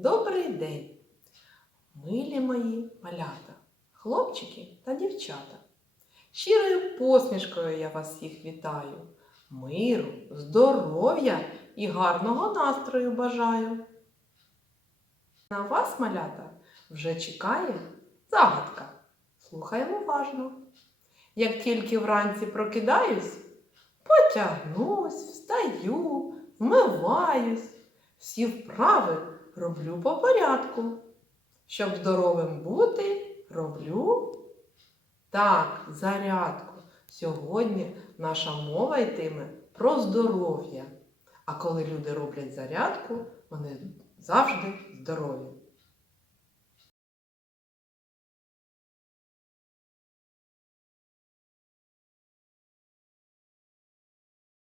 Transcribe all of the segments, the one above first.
Добрий день, милі мої малята, хлопчики та дівчата. Щирою посмішкою я вас всіх вітаю, миру, здоров'я і гарного настрою бажаю. На вас, малята, вже чекає загадка. Слухаємо уважно. Як тільки вранці прокидаюсь, потягнусь, встаю, вмиваюсь, всі вправи роблю по порядку. Щоб здоровим бути, роблю так, зарядку. Сьогодні наша мова йтиме про здоров'я. А коли люди роблять зарядку, вони завжди здорові.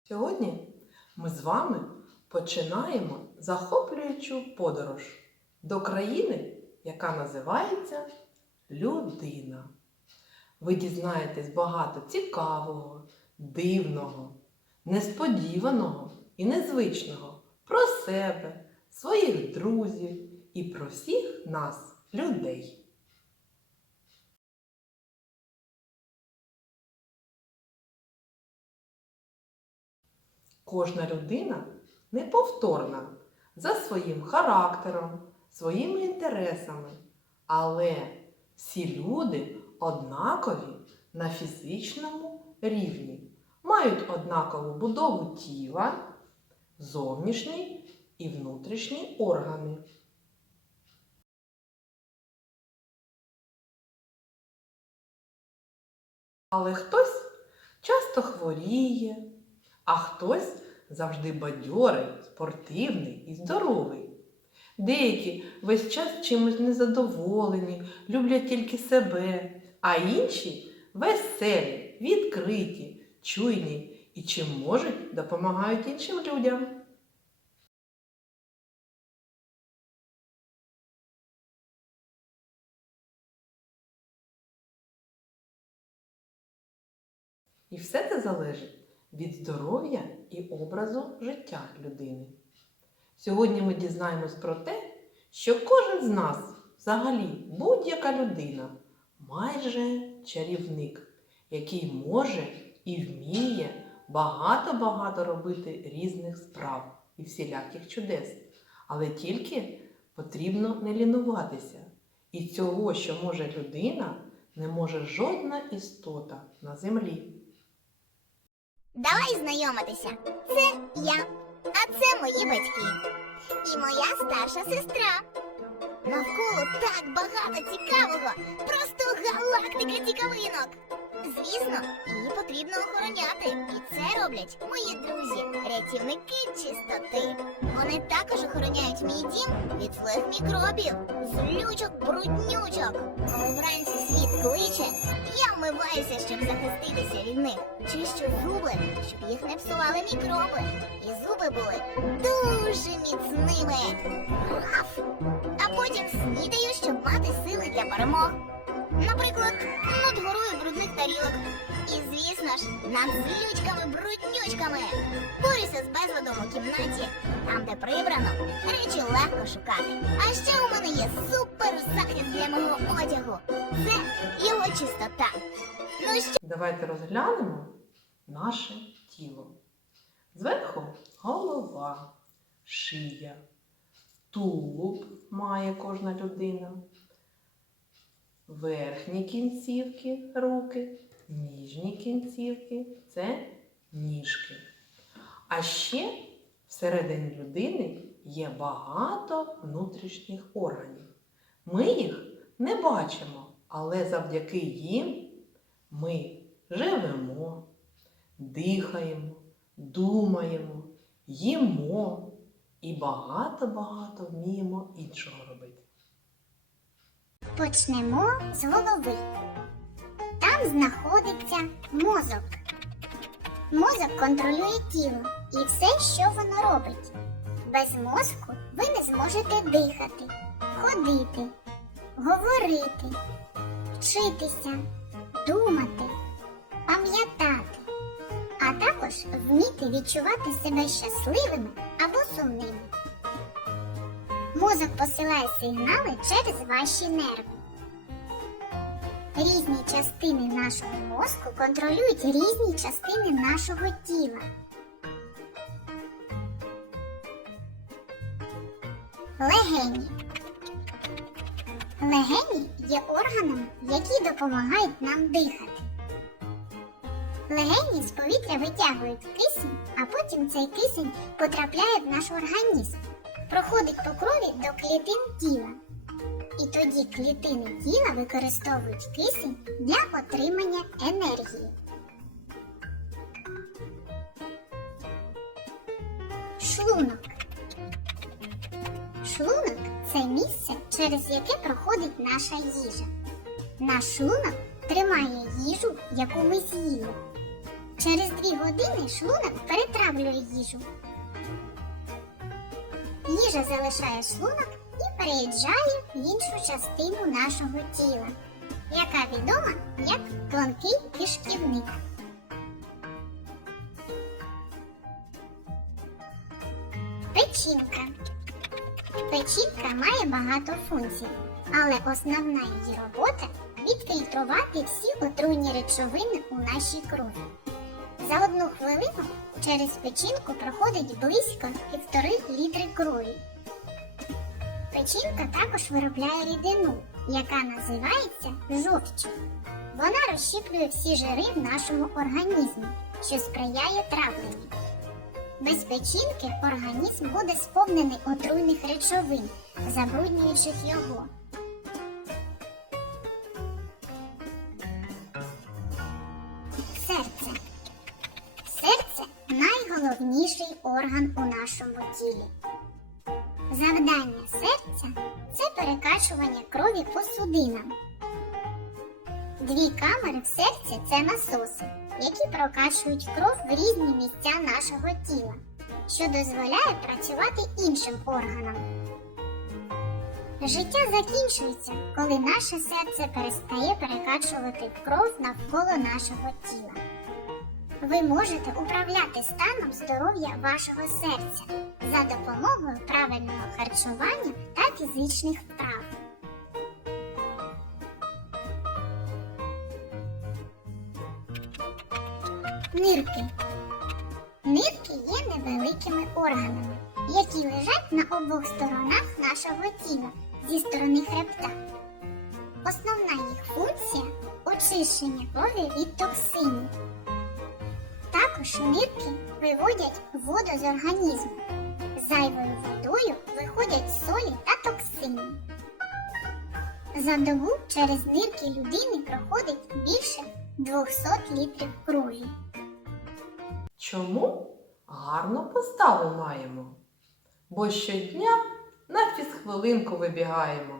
Сьогодні ми з вами починаємо захоплюючу подорож до країни, яка називається Людина. Ви дізнаєтесь багато цікавого, дивного, несподіваного і незвичного про себе, своїх друзів і про всіх нас, людей. Кожна людина неповторна за своїм характером, своїми інтересами, але всі люди однакові на фізичному рівні, мають однакову будову тіла, зовнішні і внутрішні органи. Але хтось часто хворіє, а хтось завжди бадьорий, спортивний і здоровий. Деякі весь час чимось незадоволені, люблять тільки себе, а інші веселі, відкриті, чуйні і чим можуть допомагають іншим людям. І все це залежить від здоров'я і образу життя людини. Сьогодні ми дізнаємось про те, що кожен з нас, взагалі будь-яка людина, майже чарівник, який може і вміє багато-багато робити різних справ і всіляких чудес. Але тільки потрібно не лінуватися. І цього, що може людина, не може жодна істота на землі. Давай знайомитися. Це я, а це мої батьки. І моя старша сестра. Навколо так багато цікавого, просто галактика цікавинок. Звісно, її потрібно охороняти. І це роблять мої друзі, рятівники чистоти. Вони також охороняють мій дім від злих мікробів, злючок, бруднючок. Коли вранці світ кличе, я вмиваюся, щоб захиститися від них. Чищу зуби, щоб їх не псували мікроби. І зуби були дуже міцними. А потім снідаю, щоб мати сили для перемог. Наприклад, над горою брудних тарілок. І, звісно ж, над злючками бруднючками. Борюся з безладом у кімнаті, там, де прибрано, речі легко шукати. А ще у мене є супер захист для мого одягу. Це чистота. Ну що? Давайте розглянемо наше тіло. Зверху голова, шия, тулуб має кожна людина, верхні кінцівки руки, ніжні кінцівки це ніжки. А ще всередині людини є багато внутрішніх органів. Ми їх не бачимо, але завдяки їм ми живемо, дихаємо, думаємо, їмо і багато-багато вміємо іншого робити. Почнемо з голови. Там знаходиться мозок. Мозок контролює тіло і все, що воно робить. Без мозку ви не зможете дихати, ходити, говорити, вчитися, думати, пам'ятати, а також вміти відчувати себе щасливими або сумними. Мозок посилає сигнали через ваші нерви. Різні частини нашого мозку контролюють різні частини нашого тіла. Легені. Легені є органами, які допомагають нам дихати. Легені з повітря витягують кисень, а потім цей кисень потрапляє в наш організм, проходить по крові до клітин тіла. І тоді клітини тіла використовують кисень для отримання енергії. Шлунок це місце, через яке проходить наша їжа. Наш шлунок тримає їжу, яку ми з'їли. Через дві години шлунок перетравлює їжу. Їжа залишає шлунок і переїжджає в іншу частину нашого тіла, яка відома як тонкий кишківник. Печінка. Печінка має багато функцій, але основна її робота відфільтрувати всі отруйні речовини у нашій крові. За одну хвилину через печінку проходить близько півтори літри крові. Печінка також виробляє рідину, яка називається жовчю. Вона розщіплює всі жири в нашому організмі, що сприяє травленню. Без печінки організм буде сповнений отруйних речовин, забруднюючих його. Серце. Серце найголовніший орган у нашому тілі. Завдання серця це перекачування крові по судинам. Дві камери в серці це насоси, які прокачують кров в різні місця нашого тіла, що дозволяє працювати іншим органам. Життя закінчується, коли наше серце перестає перекачувати кров навколо нашого тіла. Ви можете управляти станом здоров'я вашого серця за допомогою правильного харчування та фізичних вправ. Нирки. Нирки є невеликими органами, які лежать на обох сторонах нашого тіла зі сторони хребта. Основна їх функція очищення крові від токсинів. Також нирки виводять воду з організму. Зайвою водою виходять солі та токсини. За добу через нирки людини проходить більше 200 літрів крові. Чому гарну поставу маємо? Бо щодня на фізхвилинку вибігаємо.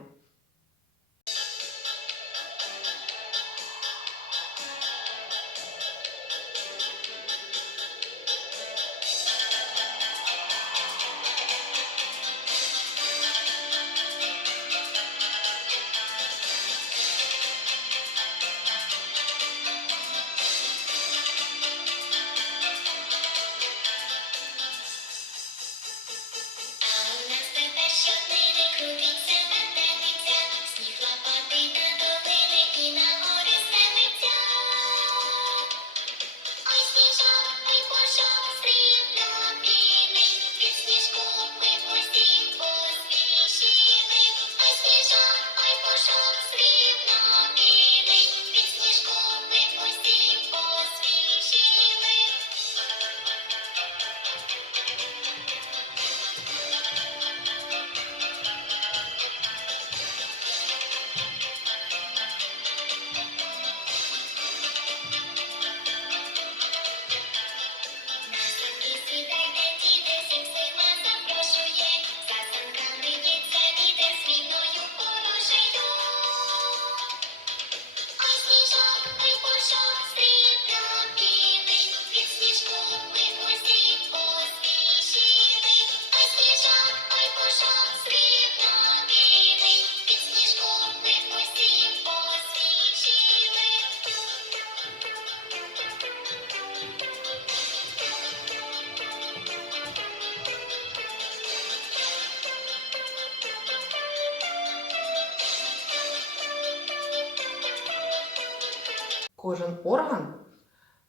Кожен орган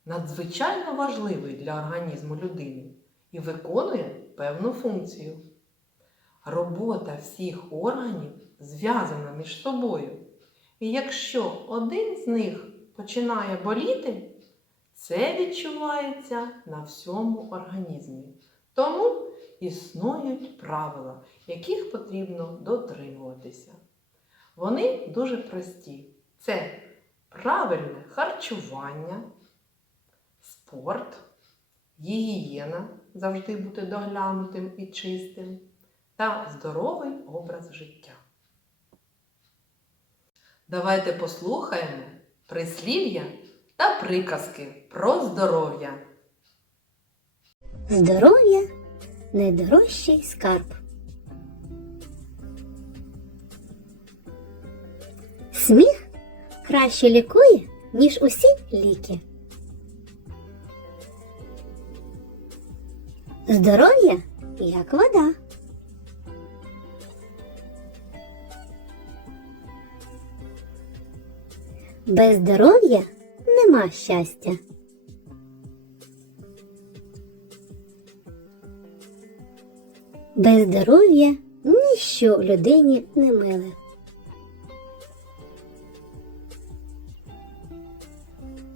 надзвичайно важливий для організму людини і виконує певну функцію. Робота всіх органів зв'язана між собою. І якщо один з них починає боліти, це відчувається на всьому організмі. Тому існують правила, яких потрібно дотримуватися. Вони дуже прості. Це правильне харчування, спорт, гігієна завжди бути доглянутим і чистим та здоровий образ життя. Давайте послухаємо прислів'я та приказки про здоров'я. Здоров'я найдорожчий скарб. Сміх краще лікує, ніж усі ліки. Здоров'я як вода. Без здоров'я нема щастя. Без здоров'я ніщо людині не миле.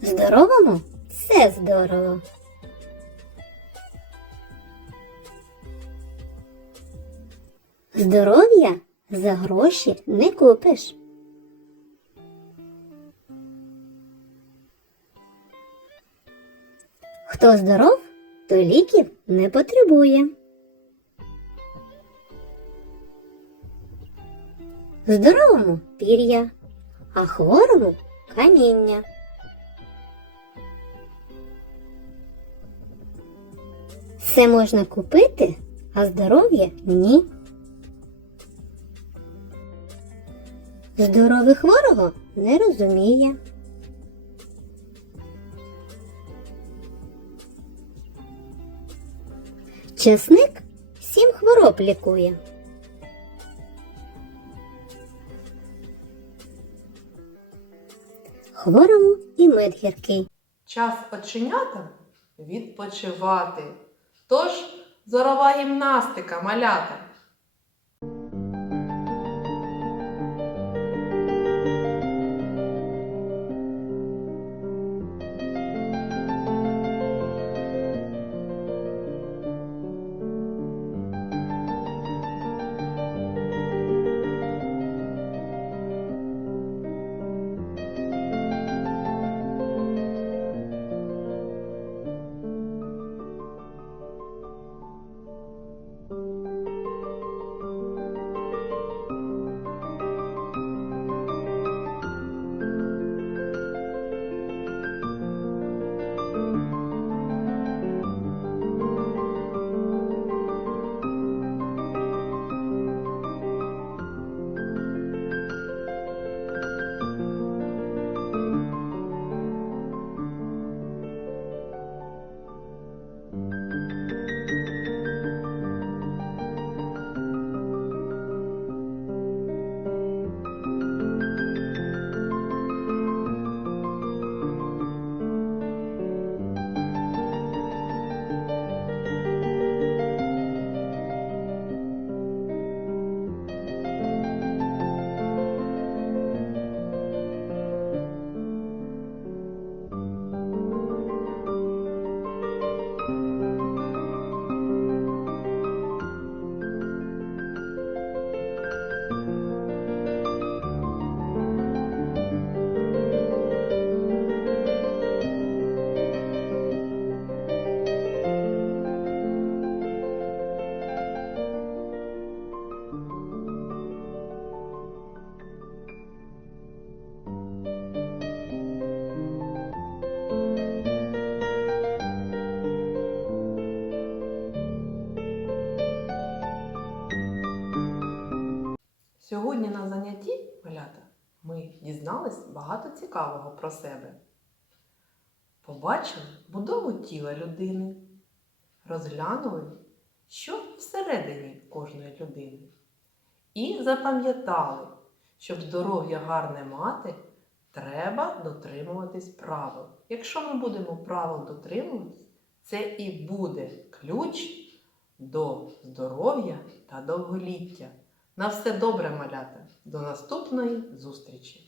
Здоровому все здорово. Здоров'я за гроші не купиш. Хто здоров, той ліків не потребує. Здоровому пір'я, а хворому каміння. Все можна купити, а здоров'я ні. Здоровий хворого не розуміє. Чесник сім хвороб лікує. Хворому і мед гіркий. Час оченятам відпочивати. Тож зорова гімнастика малята. Цікавого про себе. Побачили будову тіла людини, розглянули, що всередині кожної людини. І запам'ятали, щоб здоров'я гарне мати, треба дотримуватись правил. Якщо ми будемо правил дотримуватись, це і буде ключ до здоров'я та довголіття. На все добре, малята! До наступної зустрічі!